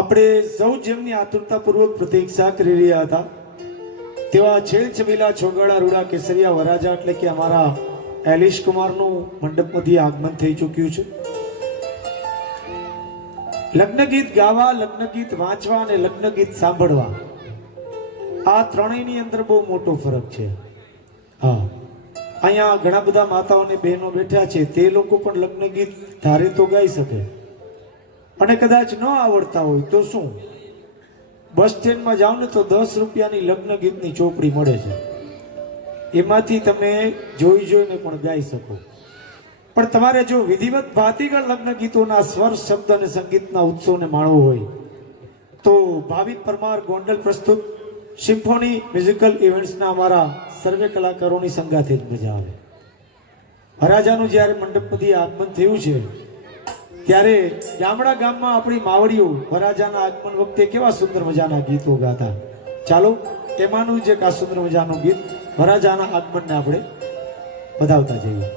આપણે સૌ જેમની આતુરતાપૂર્વક પ્રતીક્ષા કરી રહ્યા હતા તેવા છેલ છબીલા છોગડા રૂડા કેસરિયા વરાજા એટલે કે અમારા એલિશ કુમારનું મંડપમાંથી આગમન થઈ ચૂક્યું છે. લગ્ન ગીત ગાવા, લગ્ન ગીત વાંચવા અને લગ્ન ગીત સાંભળવા આ ત્રણેયની અંદર બહુ મોટો ફરક છે. હા, અહીંયા ઘણા બધા માતાઓ અને બહેનો બેઠા છે, તે લોકો પણ લગ્ન ગીત ધારે તો ગાઈ શકે અને કદાચ ન આવડતા હોય તો શું, બસ સ્ટેન્ડમાં જાઓ ને તો 10 રૂપિયાની લગ્ન ગીતની ચોપડી મળે છે, એમાંથી તમે જોઈને પણ ગાઈ શકો. પણ તમારે જો વિધિવત ભાતીગળ લગ્ન ગીતોના સ્વર, શબ્દ અને સંગીતના ઉત્સવને માણવો હોય તો ભાવિક પરમાર ગોંડલ પ્રસ્તુત સિમ્ફોની મ્યુઝિકલ ઇવેન્ટ્સના અમારા સર્વે કલાકારોની સંગાથે જ મજા આવે. વરાજાનું જ્યારે મંડપમાંથી આગમન થયું છે ત્યારે ગામડા ગામમાં આપણી માવડીઓ વરાજાના આગમન વખતે કેવા સુંદર મજાના ગીતો ગાતા. ચાલો એમાંનું જ એક આ સુંદર મજાનું ગીત વરાજાના આગમનને આપણે વધાવતા જઈએ.